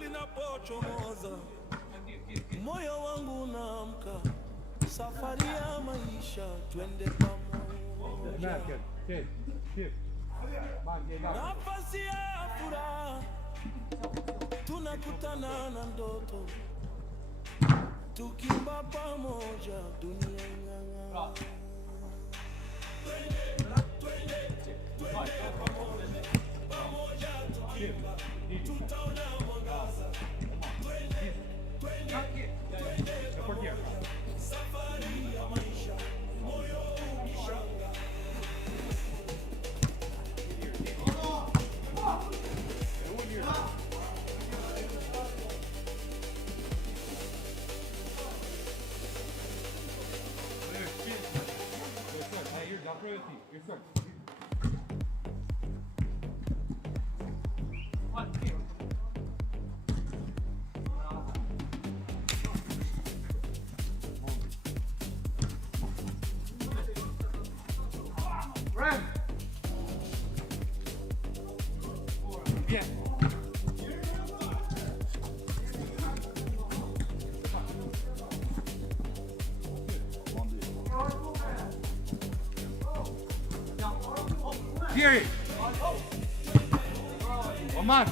Linapochomoza moyo wangu unaamka, safari ya maisha twende pamoja. Nafasi ya furaha tunakutana na ndoto, tukimba pamoja dunia ing'ang'ana. Twende pamoja tukimba, tutaona mwangaza. Twende safari ya maisha, moyo ukishanga. Bien. Thierry. Omar.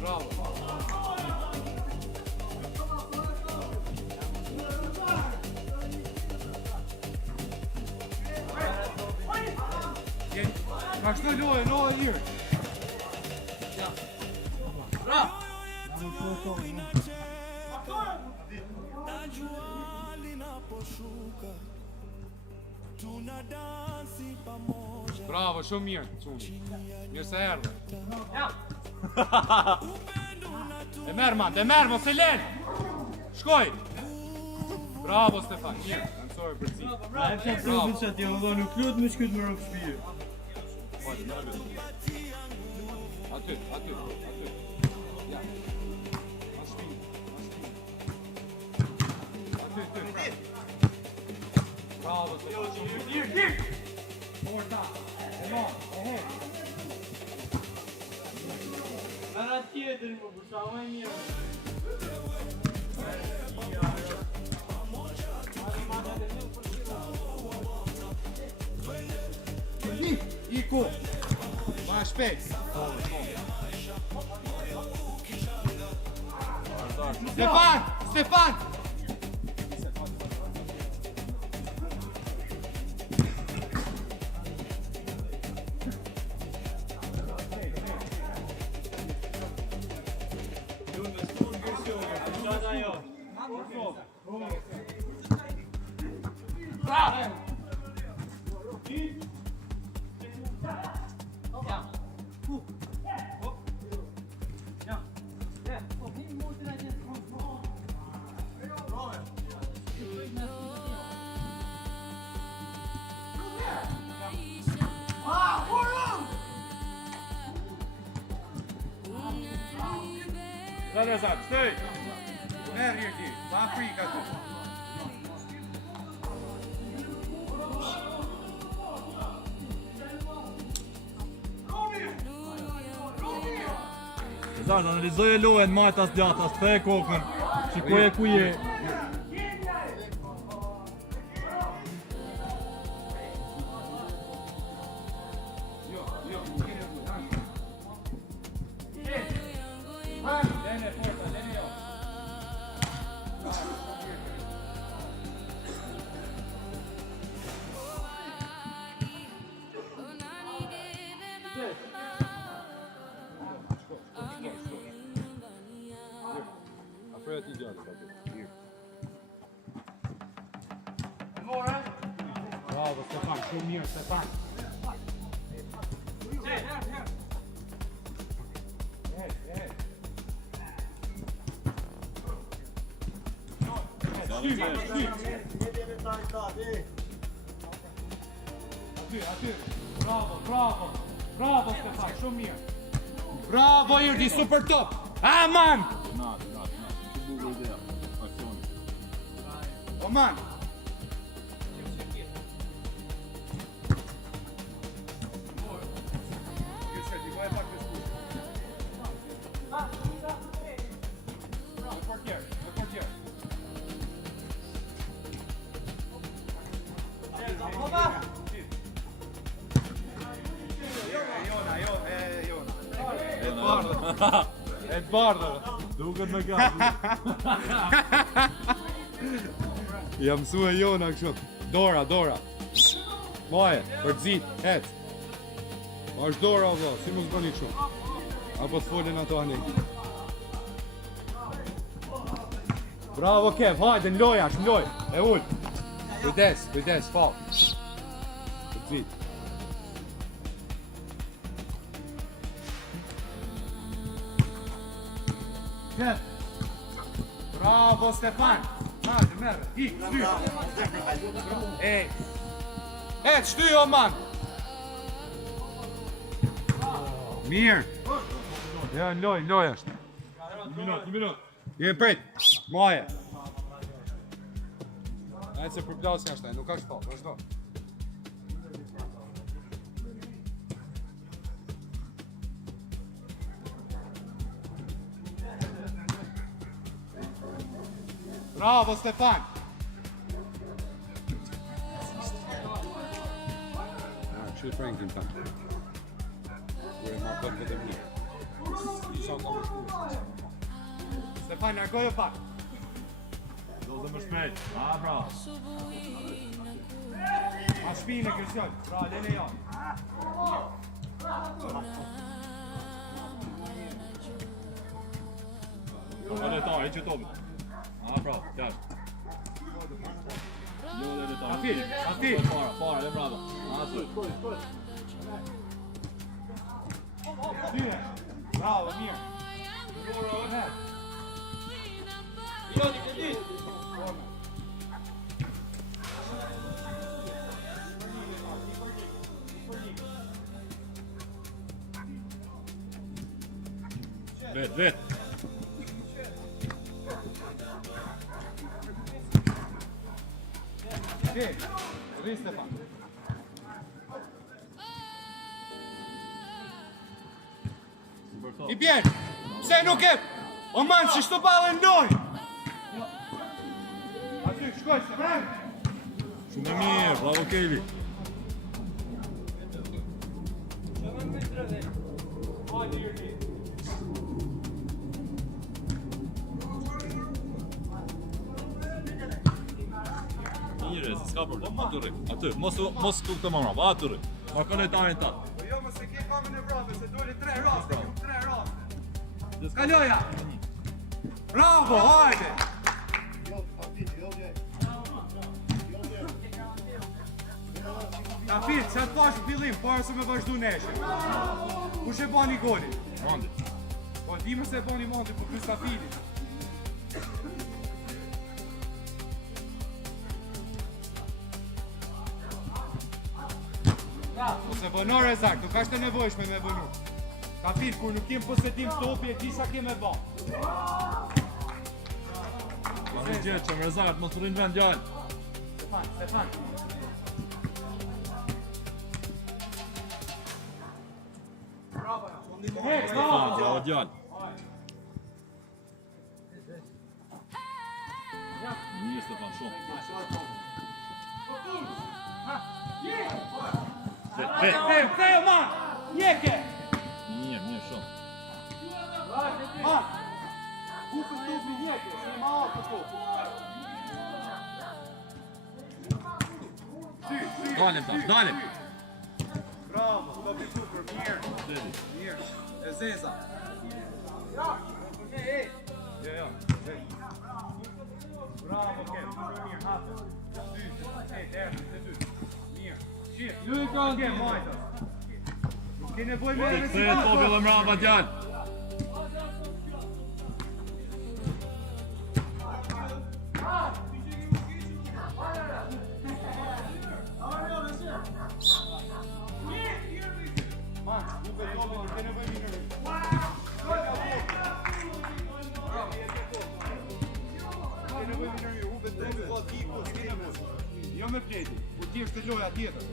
Bravo. Bravo. Как что Лёва Юрий? Najua linaposhuka tunadansi pamoja. Bravo, shumë mirë. Mirë se erdhe. E merë man, e merë mos e len. Shkoj. Bravo Stefan, mirë. I'm sorry për si. A e fjetë të vëtë që t'ja vëdha nuk lutë me shkyt më rëpë shpirë. Aty. Ja. Aty. Bravo Stefan. Here. More time. Come on, ahead. Ara tjetër më përsa më mirë. Iku. Ma shpejt. Stefan. Hadi Hasan, stay. Merë një ti, ma frika të. Zan, analizoje lojën majtas djatas, të e kokën, shikoje ku je. Afrëti djatë, aty. Bravo Stefan, shumë mirë Stefan. Aty. Bravo. Bravo Stefan, shumë mirë. Bravo Irdi, super top. Aman! Oman! E të bardhë. Duket me ka. Jam mësue Jona kështu. Dora. Moje, për të zit, hec. Është Dora vëlla, si mos bëni kështu. Apo të folin ato anë. Bravo Kev, hajde në loja, në loj. E ul. Kujdes, fall. Për të zit. Kev. Bravo Stefan. Hajde, merre. Ik, shty. Et, shty o man. Mirë. Ja, në loj është. Një minut. Je prit. Moje. Ajde se përplasja është, nuk ka shpo, vazhdo. Bravo Stefan. Kështu Franklin ta. Ma bën vetëm një. Stefan, largojo pak. Do të më shpejt. Bravo. Ma shpinë Kristian. Bra, lene jo. Hajde ta, e që topë. Bravo, qaj. Afi. Para, dhe bravo. Bravo, mirë. Vet. Rri Stefan. I bjen, pse nuk e? O man, që shto bale ndoj! Aty, shkoj, Stefan! Shumë mirë, bravo Kejli. Mire, se s'ka problem, ma të rri. Aty, mos ku të mëra, ba të rri. Ma kënë e tarin ta. Jo, më se ke kamën e vrave, se dole 3 raste, 3 raste. Skaloja! Bravo, hajde! Kafir, që të pash fillim, parë se me vazhdu neshe. Kush e bani goli? Mondi. Po, di më se e bani Mondi, po kës Kafirit. Po se bëno Rezak, nuk ashtë të nevojshme me bënu. Kafir, kur nuk kem posetim topi, e ti sa kem e ba. Ma në gjithë që më Rezak, mos të rinë vend gjallë. Stefan. Bravo gjallë. Mirë Stefan, shumë. Ktheo man! Jeke! Mirë, shumë. Man! Kupë topi jeke, se ma atë topi. Dalim. Bravo, topi super, mirë. Mirë, e zeza. Ja. Bravo, Kem, shumë mirë, hapë. Mirë. Shirë, ju i ka Kem, majta. Nuk ke nevoj me e Këtë e topi dhe mrava gjallë. Man, Jo me pleti, po ti është të loja tjetër.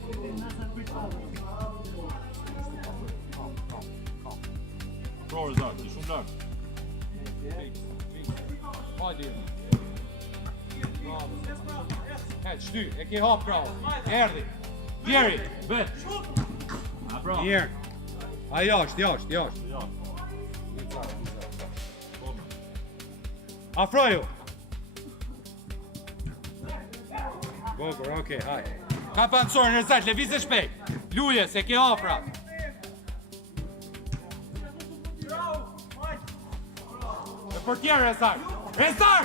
Bror Zak, ti shumë lart. Hajde. Hajde, shty, e ke hap bravo. Erdhi. Bjeri, Bet. A bravo. mirë. A jashtë. Ja. Afroju. Bogor, okej, hajde. Ka pancorën e Rezat, lëvizë shpejt. Luje, se ke afra. Në portier Rezat. Rezat!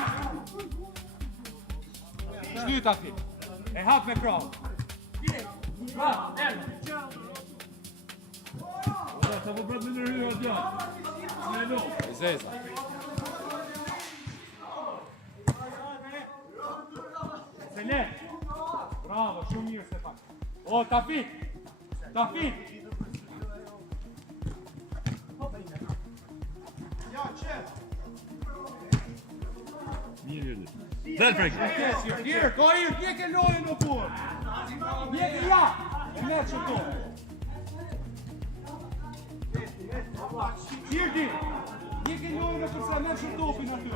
Shtyt aty. E hap me krahun. Sa po brat me ndërhyrë atje. Nelo. Zeza. Sele. Bravo, shumë mirë Stefan. O, Tafik. Tafik. Mirë. Del Frank. Here, go here, je ke lojën në burë. Je ke ja. E me që to. Here, di. Je ke lojën në përsa me që topin aty.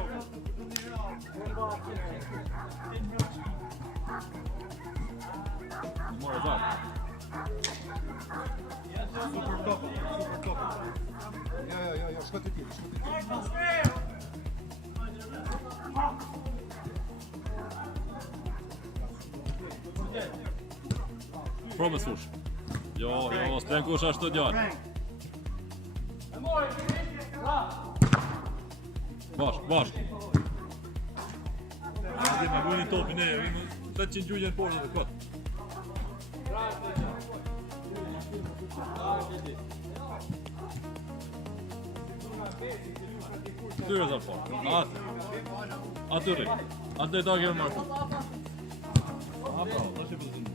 Mora Zak. Super top. Jo, shko të tjilë, Probë sush. Jo, s'ten kush ashtu djalë. Bashk. Hajde me vuni topin e, 700 gjujën portë dhe kot. Tyre za fort. Atë rri. Atë ta kemi marrë. Bravo, tash e bëzën.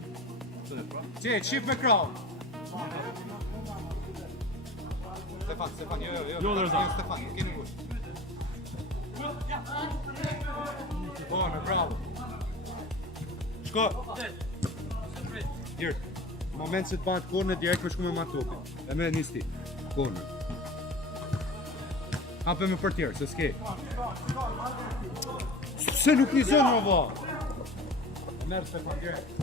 Qe, qif me krahun. Stefan, jo. Jo, Rezat. Stefan, keni gusht. Bone, bravo. Shko. Here. Moment se të banë korner direkt me shku me ma topin. E me nisti. Korner. Hape me për tjerë, se s'ke. Se nuk një zënë, rëva. Merë Stefan, direkt.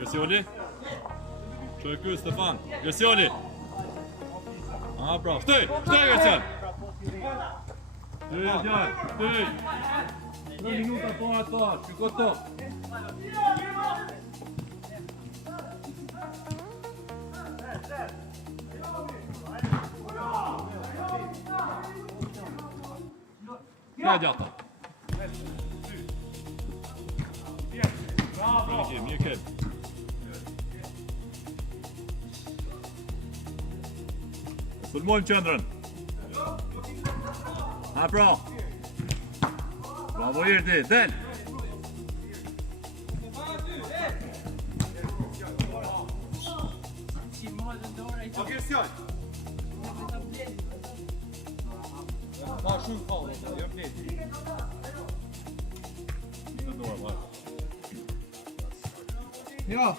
Gërsioli? Që e ky Stefan? Gërsioli? Bravo. Shtëj Gërsiol! Shtëj djalë, shtëj! 3 minuta po ato, shiko to! Kja gjata. Mirë kep. Sulmojmë qëndrën. Pra. Bravo Irti, del. Ka shumë falë, jo pleti. Jo.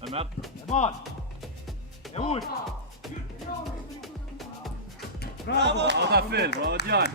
Ahmet. Eman. E uj. Bravo. Bravo Fil, bravo Djan.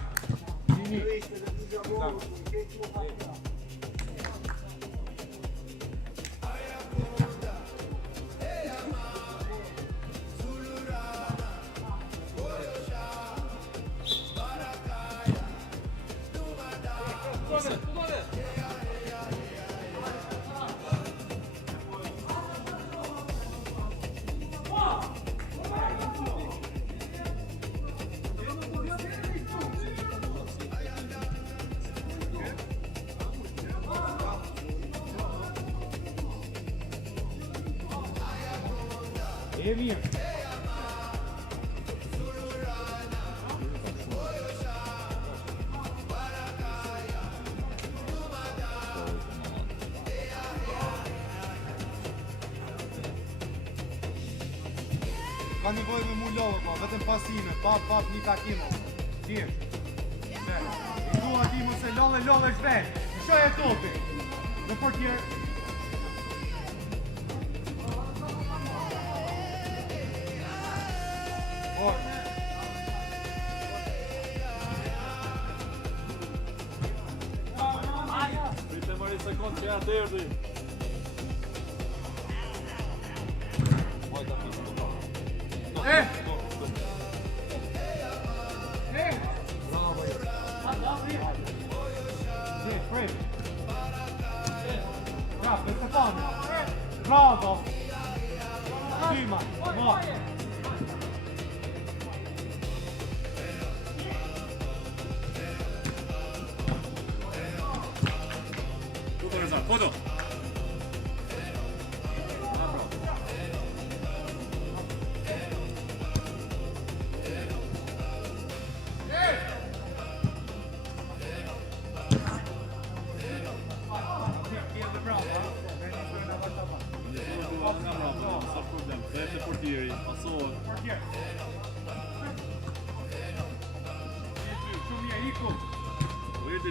Je mirë. Ka nevojë me mu lovë, po, vetëm pasime, pap, një takimo. Thjesht. I dua ti mos e lodhe shvesh. Shoj e topi. Në portier. Pritë mëri sekund që janë derdi. Bravo! Prima! No! Tutto Rezar, foto!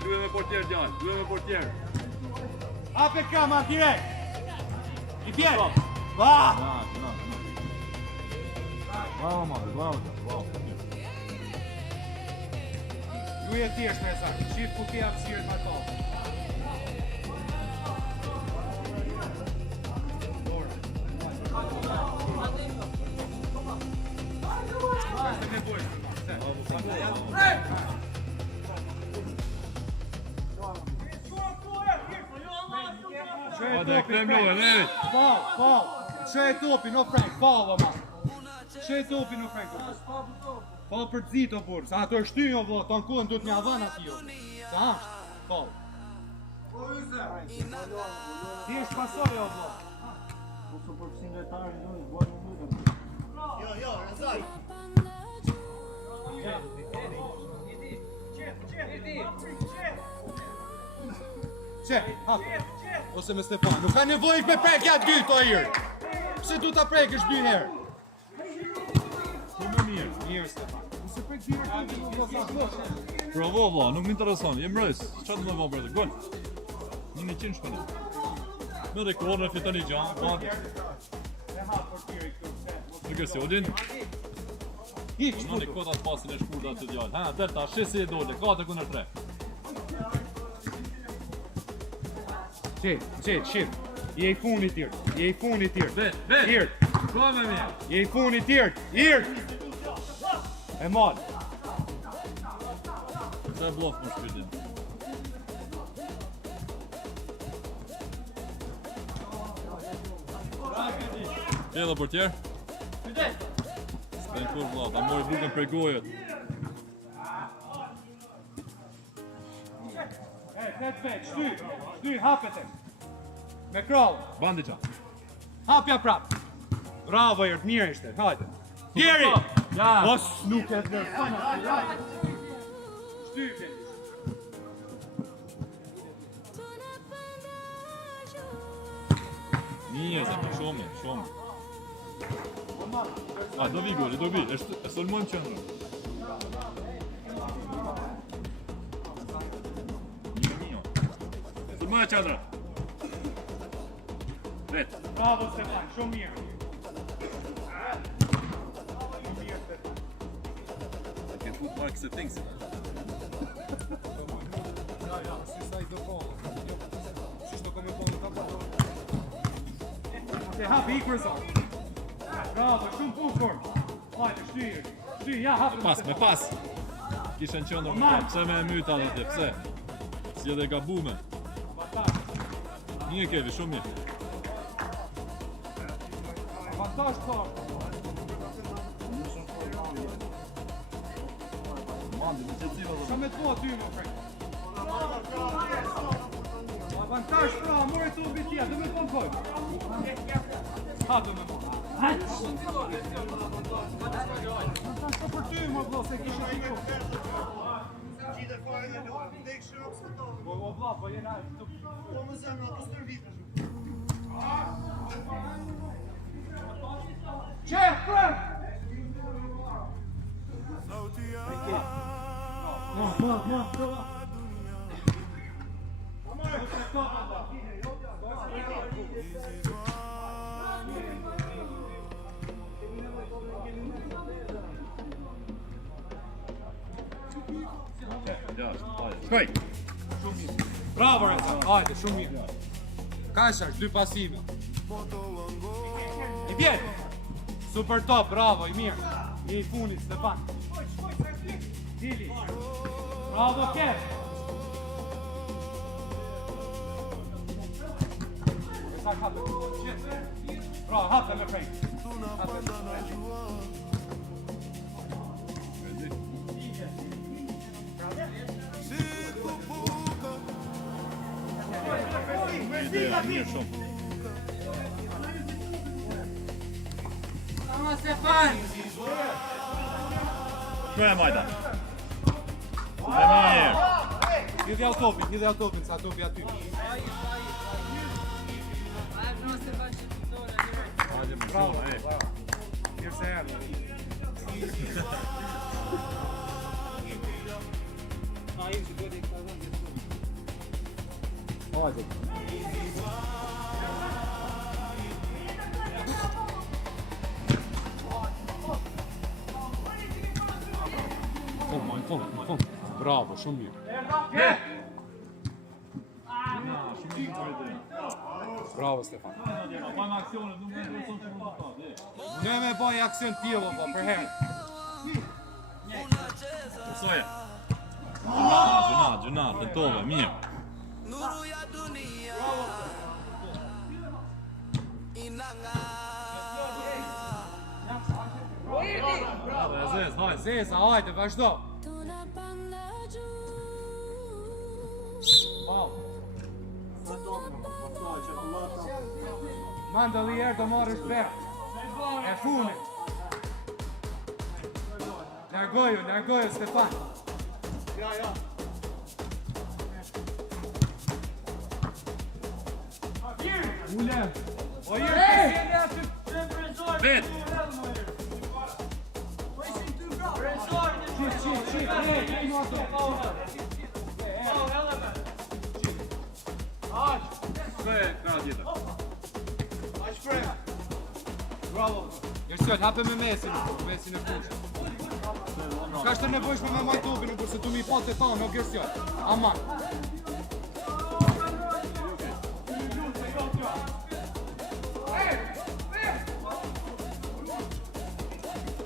Duhe me portier djallë, duhe me portier. Hape kama direkt. I tjerë. Va! Bravo, Mare, bravo. Ju e thjesht me sa, shif ku ke hapësirë me ato. Hajde, krem lojën, eri! Fall! Shë e topi, no Frank, fall, oma! Shë e topi, no Frank! Fall për të zito, burë, sa ato e shtyjo, vlo, të në kohën du të një adhan ati jo. Sa ashtë, fall. Ti është pasoj, o vlo. Posso por singetar e boa minuta. Jo, Rezaj. Qe, hapë. Ose me Stefan, nuk ka nevojë me prek ja dy to hirë. Pse du ta prekësh dy herë? Ku më mirë? Mirë Stefan. Nëse prek dy herë ti nuk do ta bësh. Provo, vlla, nuk më intereson, jem rës. Çfarë do të bëj për të gol? 100 shpënë. Në rekord në fiton i gjanë, po. E hap portieri këtu. Nuk e sodin. Hiç Në kodat pasin e shkurda të djallë. Ha, delta, shesi e dole, 4-3. Qit. Je i funit tjerë. Vet. Tjerë. Ko me mirë. Je i funit tjerë. E mal. Se blof më shpytin. Kjela portier. S'pen kur vlla, ta mori bukën për gojët. Shty, hapete. Me krallë. Bandiqa. Hapja prap. Bravo, Jert, mirë ishte. Hajde. Tjeri! Ja. Os nuk e të nërë. Shty, Felish. Nije, zemi, shumë. A, do vi goli, do vi. E sulmon qëndrë. Sulmon qëndrë. Vet. Bravo, Stefan, shumë mirë. I can put marks and things. Ja, si sa I do po. Qishto kome po në tapato. Se hapi I kërëzor. Bravo, shumë bukur. Hajde, shty, ja hapi. Me pas. Kishen qëndrë më pas. Pse me e myta dhe të, pse? Si edhe gabume. Një kevi, shumë mirë. Avantash po. Sa me të po aty, më frejt. Avantash pra, more të ubi tja, dhe me të pënkoj. Ha, dhe me Për ty më vlo, se kishe të ju. Gjithë fare dhe loa, ndek shërop së të Po vlo, po jena... Po më zemë, ato së tërvitë. Qe, frem! Shkoj! Bravo, Reza, hajde, shumë mirë. Ka është, 2 pasime. I bjen! Super top, bravo, i mirë. I funit, Stefan. Dili. Bravo, Kev. Sa hapë. Bravo, hapë me prej. Ideja mirë shumë. Shkoj e majta. E mirë. Hidhe autopin, sa topi aty. Hajde më Bravo, shumë, e. mirë se erdhe. Hajde. Fond. Bravo, shumë mirë. Bravo, Stefan. Bajmë aksionet, nuk me ndërëson që mund të ta. Ne me baj aksion tjelo, po, për herë. Soja. Gjuna, tentove, mirë. Nuru ya dunia Zez, hajde. Zeza, hajde, vazhdo. Manda li erë do marrësh berë. E funit. Largoju, Stefan. Ja. Ule. O jërë, Vet! Shkoj e kara tjetër. bravo. Gërësjall, hape me mesin e fushë. Ka është të nevojshme me majtopin, kurse tu mi patë e ta, në Gërësjall. Aman.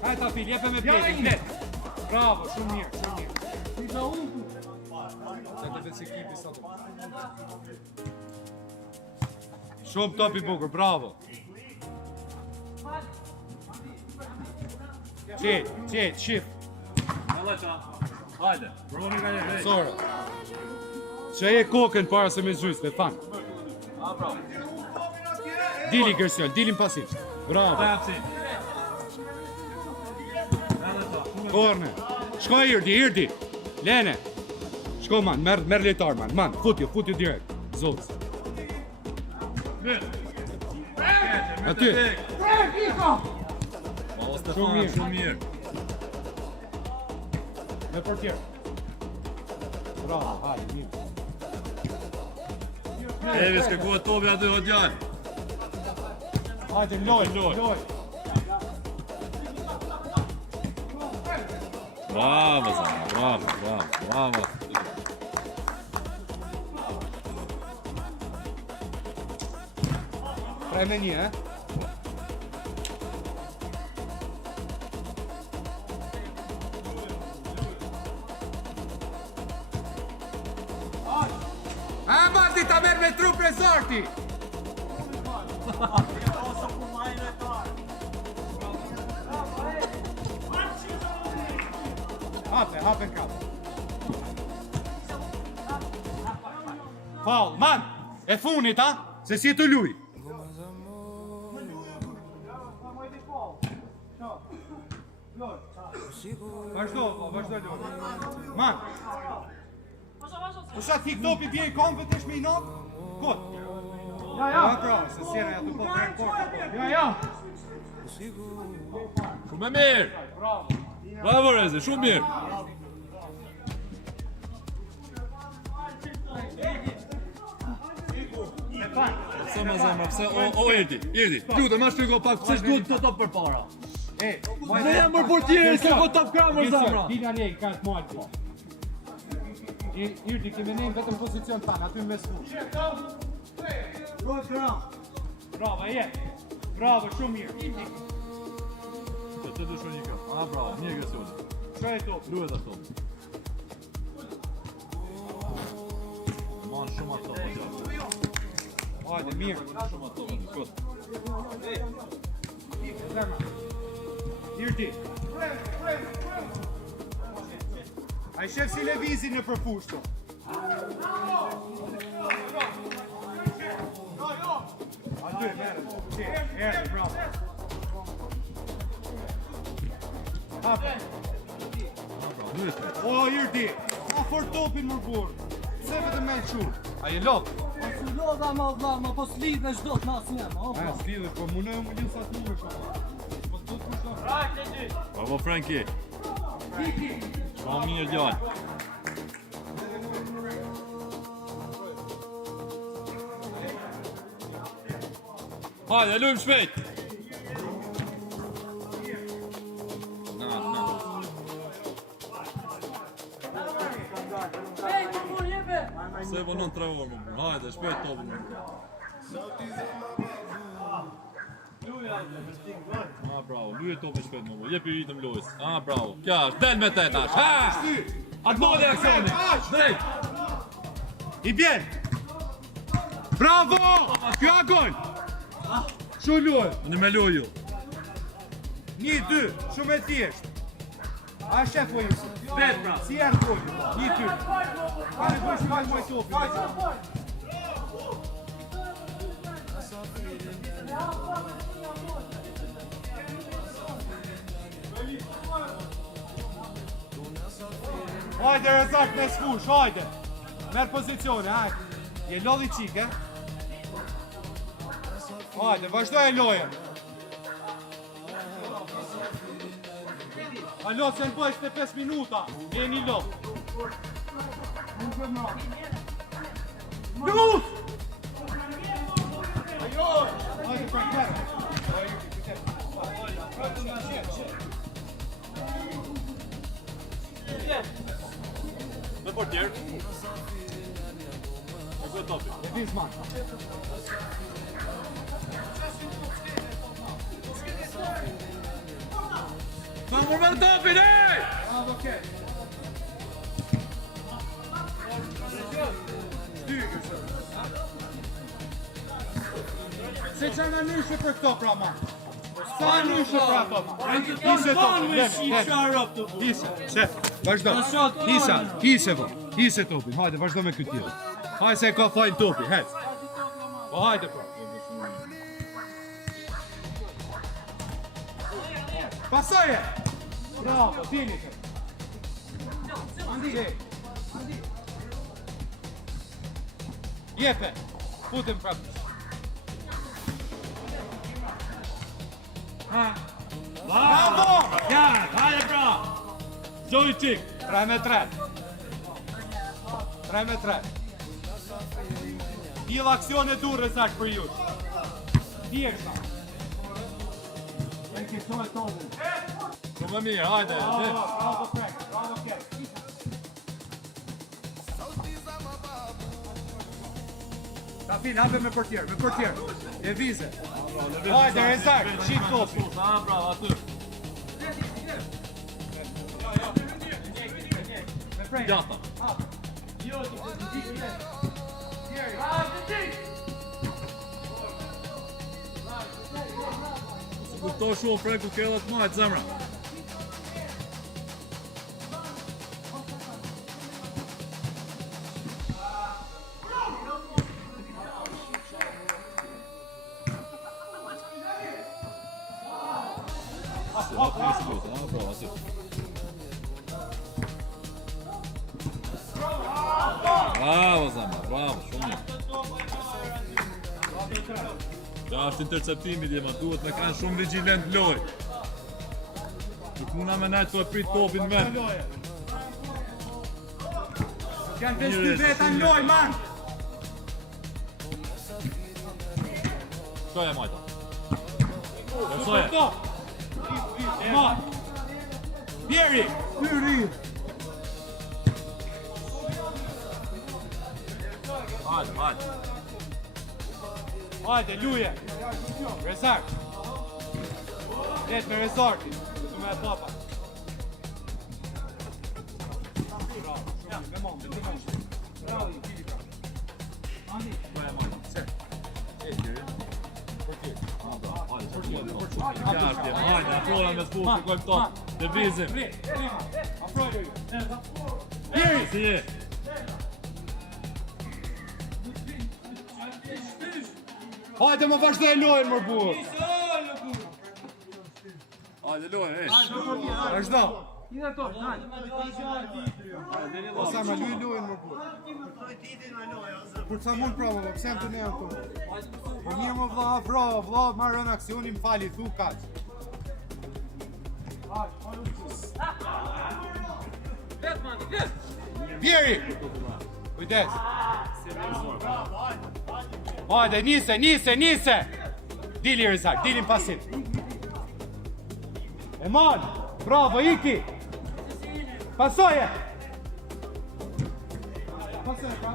Hajta fil, jepe me pjetin, flet. Bravo, shumë mirë, shumë mirë. Sa të vetë ekipi sa të. Shumë top i bukur, bravo. Qet, shif. Hajde, provoni ka një. Sora. Që e kokën para se me zhujt, Stefan. Dili Gërësjall, dilin pasim. Bravo. Korne. Shko Irdi. Lene. Shko man, merr letar man, futju direkt. Zotës. Aty. Shumë mirë. Me portier. Bravo, hajde, mirë. Evis ke kuat topi aty o djallë. Hajde, loj. Bravo, Zana, bravo. Prej me një, Mati ta merr me trup rezorti! Hape në kapë. Faul, man! E funit, ha? Se si e të luj. Vazhdo, vazhdo Lori. Man. Po sa ti topi bie i kombë të shme i nok? Kot. Ja, pra, se sjera ja të po drejt porta. Ja. Shumë mirë. Bravo Reze, shumë mirë. Sama zemra, pse o Erdi, lutem ma shpjego pak pse s'duhet të top përpara. E, Se jam për portieri se po top kramër zemra. Dina ne, ka të majtë po. Irdi, kemi ne vetëm pozicion tanë, aty me sfush. Bravo, bravo, shumë mirë. Të dëshoj një kë. Bravo, mirë agresione. Shoj e top. Duhet ashtu. Man shumë ato. Hajde, mirë. Shumë ato. Kot. Zemra. Irdi. A i shef si levizin në përfushto. Aty, merë. Erë, bravo. Hape. O, Irdi. A for topin më burë. Se vete me qurë. A je lopë. Si lodha ma vla, ma po s'lidh në çdo të nas njema, A, s'lidhe, po më nëjë më një sa të numër shumë. Po të të shumë. Bravo Franki. Shumë mirë djallë. Hajde, lujmë shpejt. Se po nën 3 orë, hajde, shpejt topën. Bravo, lyje topën shpejt më bu, jepi ritëm lojës. Bravo, kja është, del me te tash, ha! Atë bëllë e aksioni, drejt! I bjen! Bravo! Kjo agoj! Shumë luaj! Në me loju. 1, 2, shumë e thjesht. A shef o jësë? Vet pra! Si erë topi? 1, 2. Ka në bëjsh më moj topi. Hajde Rezak me sfush, hajde. Merë pozicione, hajde. Je lodhi qike. Hajde, vazhdo e loje. Alo, se në bëjsh të 5 minuta. Je një lopë. Luf! Hajde, Frank, merë. Me portier. Me këtë topi. E Vizman. Ma më me topin, ej! Bravo, okej. Stygër, së. Se që në nyshe për këto, pra ma? Sa nyshe për ato, ma? Hise topi, hise, qef, vazhdo. Hise, po, hise topi, hajde, vazhdo me këtë tjilë. Hajde se ka fajnë topi, hec. Po, hajde, po. Pasoje! Bravo, dini të. Andi. Jepe, putim prapë. Bravo! Ja, hajde pra! Gjoj qik! 3 me 3. 3 me 3. Dil aksione du Rezak për ju. Djesha. Shumë mirë, hajde! Bravo, Frank. Bravo, Frank. Rafin, hape me portier, me portier. E vize. Hajde, Rezak, qik topi. Bravo, aty. Me Frank. Gjata. Kuptoj shumë Frank ku kellat majtë zemra. Hop, një skut, bravo, aty. Bravo, Zama, bravo, shumë një. Ja është interceptimi dhe ma duhet me kanë shumë vigjilent loj. Nuk muna me najtë të e prit topin me. Kanë veç ty veta në loj, man! Shtoja majta. Përsoje. Man! Bjeri! Bjeri! Hajde. Hajde, luje! Rezak! Jetë me rezarti, të me e topa. Bravo, shumë, me mom. Bravo, Filipra. Shtoja majta. Se. Qartje, majta, afrora me s'pu, shikojmë to. Të vizim. Afrojë ju. Si je? Hajde më vazhdoj lojën, më burë. Hajde lojë, Vazhdo. Ide to, hajde. Osa me luj lojën, më burë. Kur sa mund pravo, po pse më të ne janë tu? Po mirë më vlla, marrë në aksionin, më fali, thu kaq. Bjeri! Kujdes! Hajde, nise! Dili Rizak, dilin pasit. Eman! Bravo, iki! Pasoje! Pasoje, pra.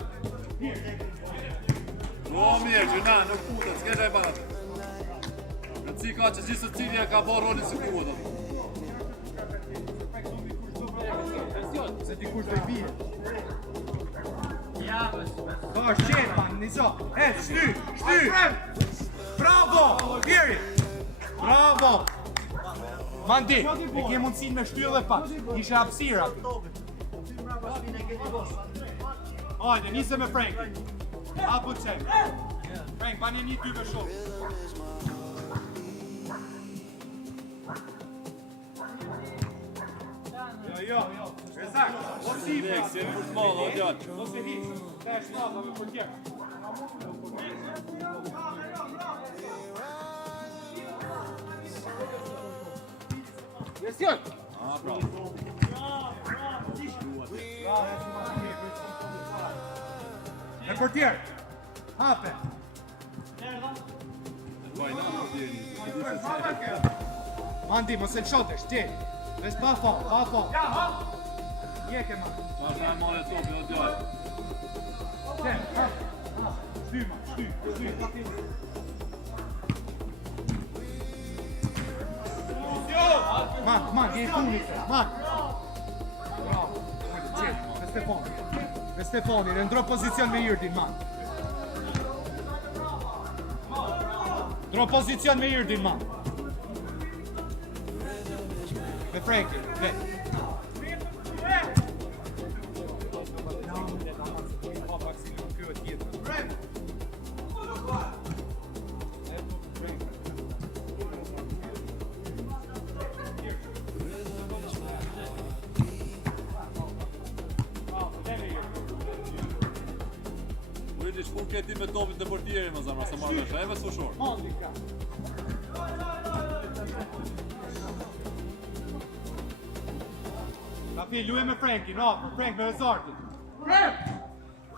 mirë, gjuna, nuk putet, s'ke që e batë. Në ka që gjithë të cilja ka bo rolin së kuhet. Se dikush do I bije. Ka është qenë, man, niso. Shty! Bravo! Bjeri! Bravo! Mandi, e ke mundësin me shty edhe pak. Ishe hapësira. Hajde, nise me Frank. Apo qenë. Frank, bani një ty me shumë. Jo. Rezak, mos I Nek, si e për të malë, o djallë. Mos e hiq. Ka është malë, me për tjerë. Jesion! Bravo. Me për tjerë. Hape. Mandi, mos e lëshotesh, ti. Vesh pa fall. Jeke, man. Pa është në malë e topi, o djallë. Shty. Man, je I punit, man. Bravo. Me Stefani, në ndro pozicion me Irdin, man. Ndro pozicion me Irdin, man. Me Frankie, le. Ujdi, shpun këti me topit të portieri, më zamra, se marrë nësha, e me su shorë. Kapi, luaj me Frankie, no, për Frank me Rezartin. Frank!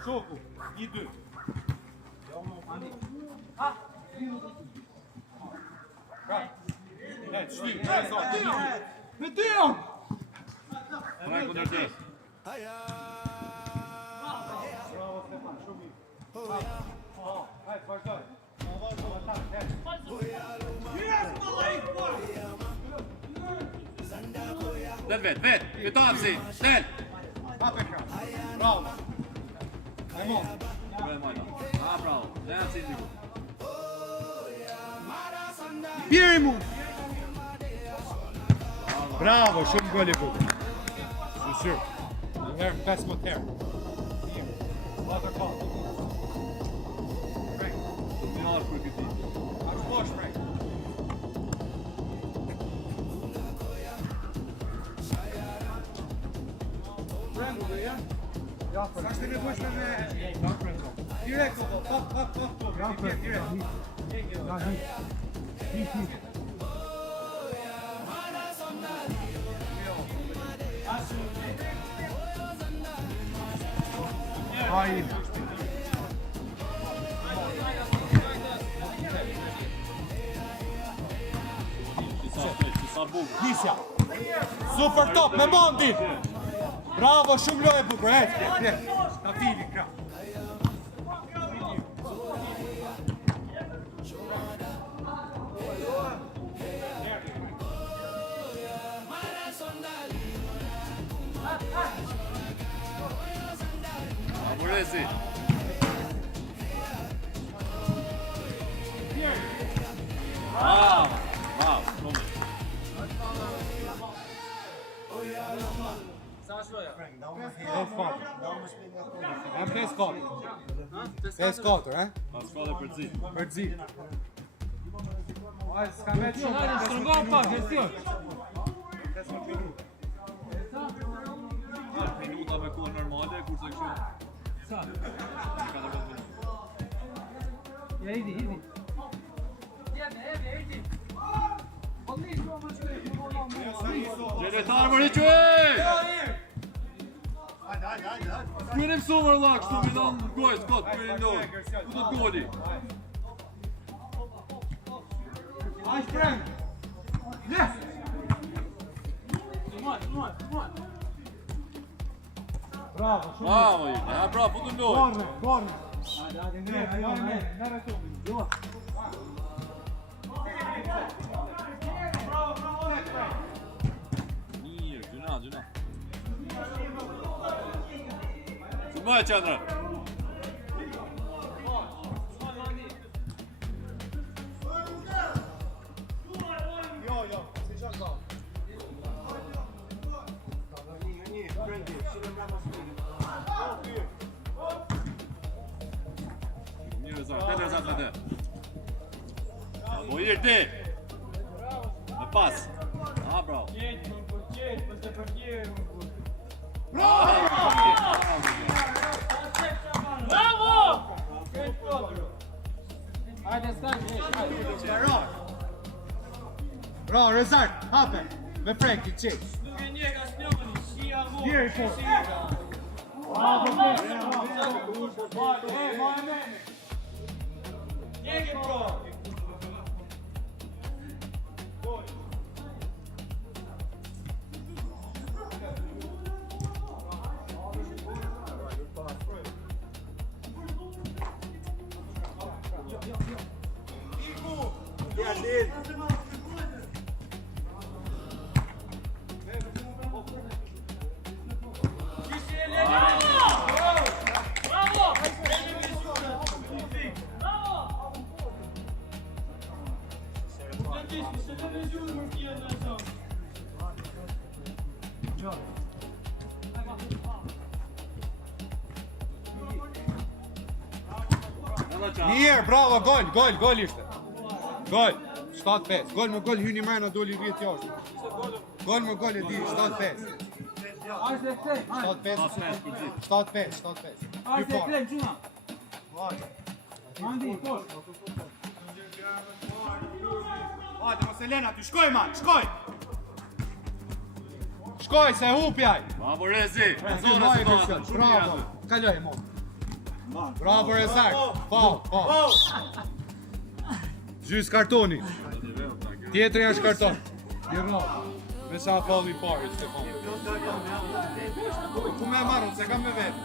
Shoku, 1-2. Shty, me Rezartin. Me Dion! Frank kundër të. Bravo, Stefan, shumë mirë. Hajde, vazhdoj. Del vet, këto hapsi, del! Hape kra. Bravo. Ajmo. Bravo, majta. Bravo, dhe hapsi në diku. Bjeri mu. Bravo, shumë goli bu. Sure. Herë, 15 herë. Other call. Frank. Të njarë për këti. Atë bosh, Frank. Sa është e nevojshme me... Direkt, pap, direkt. Hajin. Nisja. Super top, me mondin. Bravo, shumë lojë bukur, na fili, kra. Amoresi. Bravo, kom. Jam 5-4. 5-4, Pas shkolle për zi. Për zi. S'ka me që... Shtrëngon pak, gestion. Minuta me kohë normale, kurse kështu... Sa? 40 minuta. Ja, idi. Gjenetar më rriqu e! Kërë mësumër Allah, kështu mi dhanë gojë, s'kot, kërë ndonë. Ku do t'goli? Aj shprem! Yes! Bravo, shumë. Bravo, bravo, po të ndojë. Korne. Ne retu. Mirë, gjuna. Së mëjë qëndrë. Jo, si që ka. Mirë, Rezar, të. Po irë ti. Me pas. Bravo. Bravo, Rezar, hape. Me Franky, qik. Djeri po. Mirë, bravo, gol ishte. Gol, 7-5. Gol me gol hyni mrena doli rrit jashtë. Gol me gol e di, 7-5. 7-5. 7-5, gjuna. Mandi, posh. Hajde, mos e lena ty, shkoj man, shkoj! Shkoj, se hupjaj! Bravo, Rezi. Bravo, kaloj, mo. Bravo, Rezar. Faul. Gjys kartoni. Tjetër janë shkarton. Jero. Me sa faul i parë, Stefan. Ku me marrën, se kam me vetë.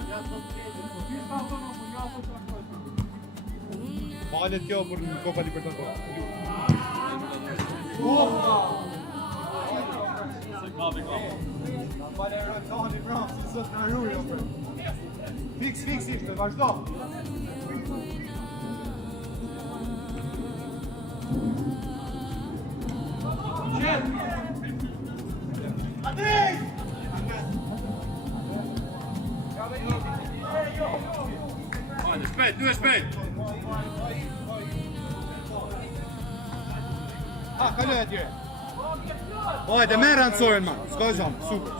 Falet kjo për në Copa Libertadores. Se kapi. Fale rëtoni, bro, si sot në rrujë. Fix ishte, vazhdo. Andrej! Hajde, shpejt, duhe shpejt. Ha, kaloj atje. Hajde, merë anësojnë, man. S'ka gjamë, super.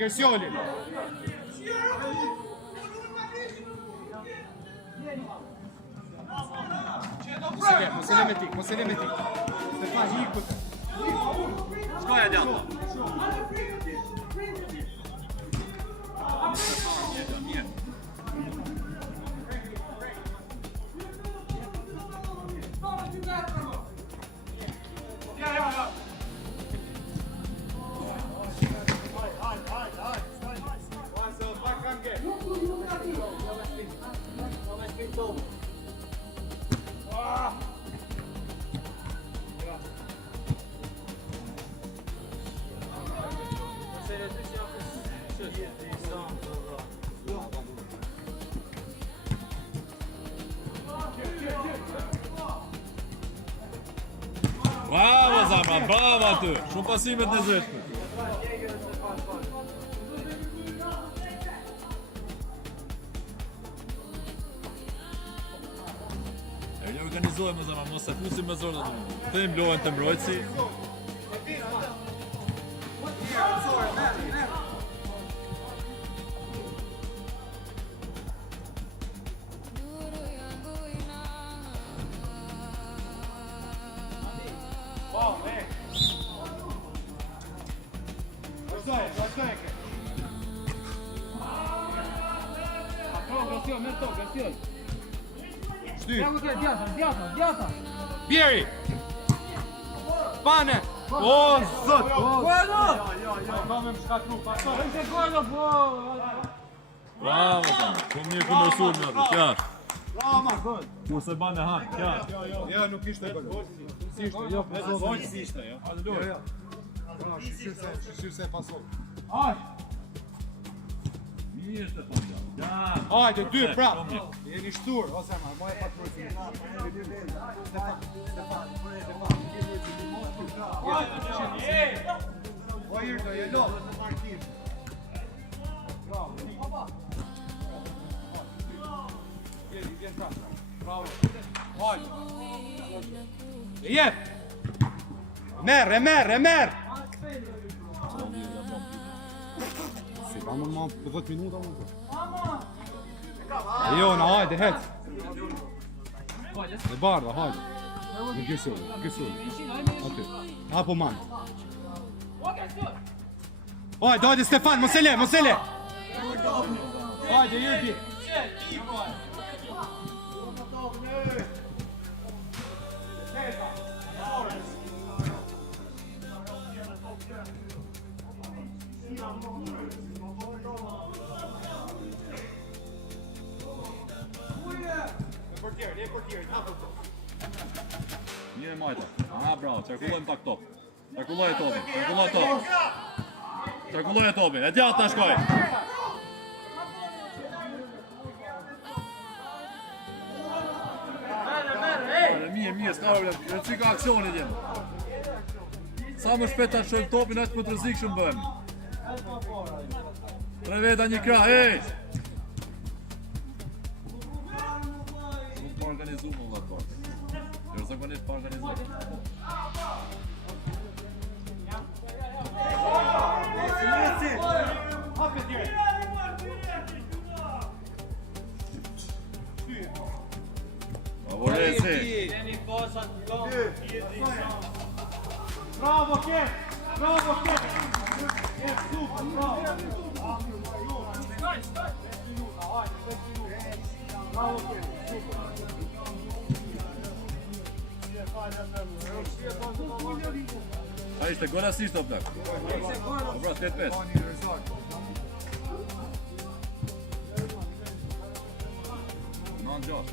Gersioli. Mos e le me ti. Stefan, hiku të. Shkoja djatë. Bravo Zamra, bravo aty. Shumë pasimet në zeshme. E një organizoheme Zamra, mos e fusim me zorë të të. Them lojën të mbrojtësi. Bjeri! Pane! O, zot! Mamy më shkatru, pasoj! Bravo Zamra, shumë mirë kundërsuar me atë, qartë. Bravo, ma! Ku se bane hanë, qartë. Jo, nuk ishte gol. Si ishte, jo, pasoj. Si ishte, jo. Jo. Shqyr se pasoj. Mirë është të fondja. Qartë. Hajde, dy, prap! Jeni shtur, ose ma, moje patrujtë. O, Irdo, je lo, dhe të markim. Bravo. Vjen prap. Bravo. Hajde. E jep! Merë! Si, pa më 10 minuta më të. E jona, hajde, hec. E bardha, hajde. Në gësur. Aty. Apo man. Hajde, Stefan, mos e le. Hajde, Jurgi. Mirë majta. Aha, bravo, qarkullojmë pak top. Qarkulloj topin. E djatë në shkoj. Mirë, s'ka problem. Rëci ka aksionit jenë. Sa më shpet të shojmë topin, aqë më të rëzik shumë bëhem. 3 veta një krah, heq! Shumë të organizu më vëllatë partë. Zakonisht pa organizuar. Favoresi. Bravo, Ken! Super, bravo! Bravo, Ken! A ishte gol asist o plak. Bra, 8-5. Non gjosh.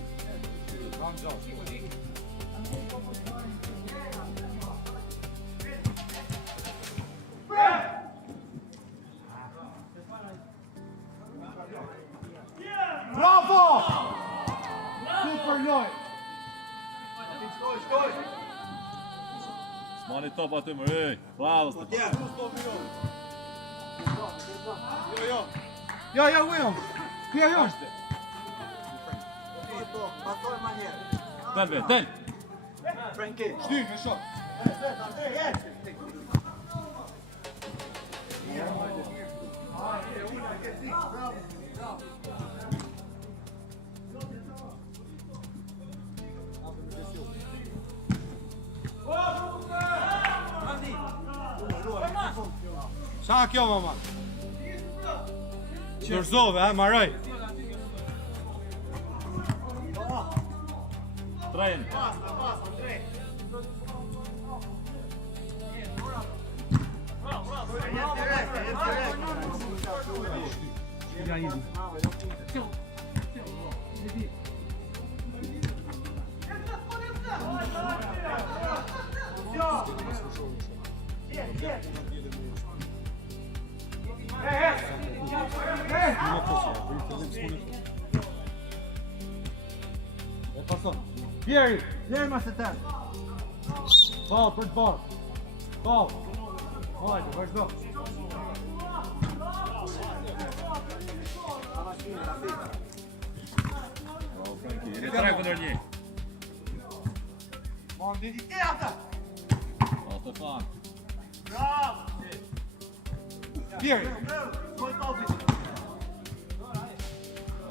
Bravo! Super loj! Smani top aty më, ej. Bravo, Stefan. Jo, William! Kjo jo! Del, del! Shty, me shot! Qa kjo mama? Dorëzove, maroj. Trajn. E pason. Bjeri, Bjeri ma se ten. ball për të ball. Ball. Hajde, vazhdo. Tre kundër një. Mandi. Ata fan. Bjeri.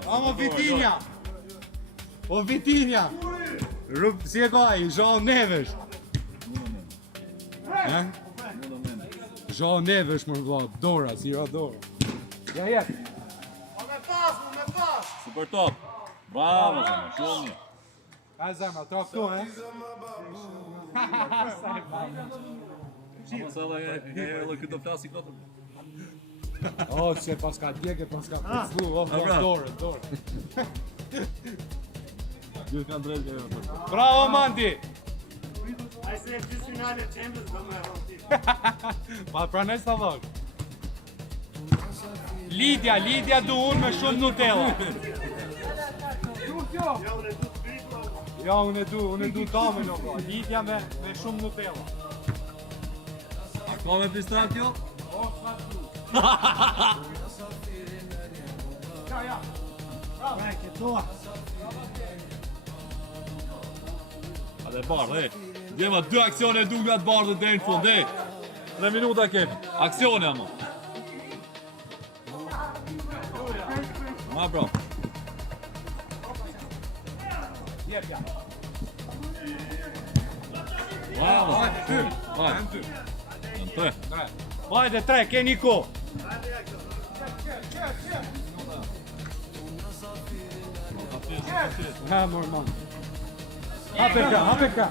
Amo Vitinja. O Vitinja. Rup, si e ka ai, Zhao Nevesh. Zhao Nevesh më vlla, dora, si ra dora. Ja, ja. Super top. Bravo, zemra, shumë mirë. Ka zemra, traftu, Mos edhe edhe këto flasi këto. O, se paska djeke, paska përslu, o, bra. dore. Gjithë kanë drejtë ajo. Bravo, Mandi! Ai se gjithë finale Champions do me rroti. Pa pranoj sa vog. Lidja du unë me shumë Nutella. Ja, unë e du tamën, o, bro. Lidja me shumë Nutella. A ka me pistrak jo? A dhe bardh, Gjema 2 aksione e du nga të bardhë dhe në fund, 3 minuta kemi. Aksione ama. Ma bro. Bravo. Hajde. Në 3. Hajde, 3, keni ko. Ha, morman. Hape ka.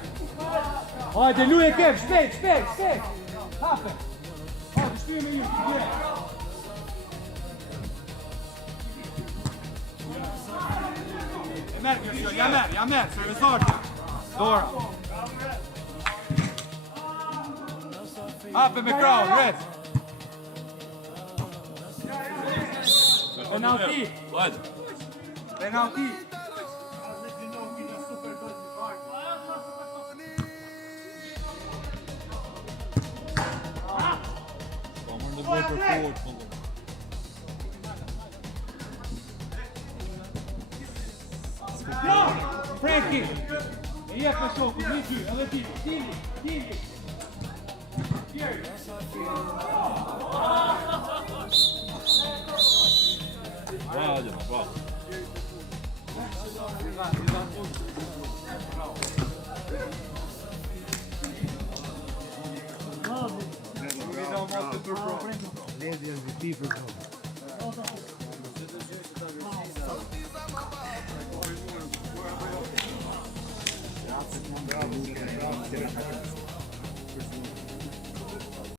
Hajde, luje kef, shpejt. Hape. Hajde, shpejt me ju. E merë kjo, ja merë, servisartë. Dora. Hape me krau, red. Penalti. Hajde. Penalti. Në bërë për fort, Frankie! E jep me shoku, një dy, edhe ti, tili. Bravo, Gjema, bravo.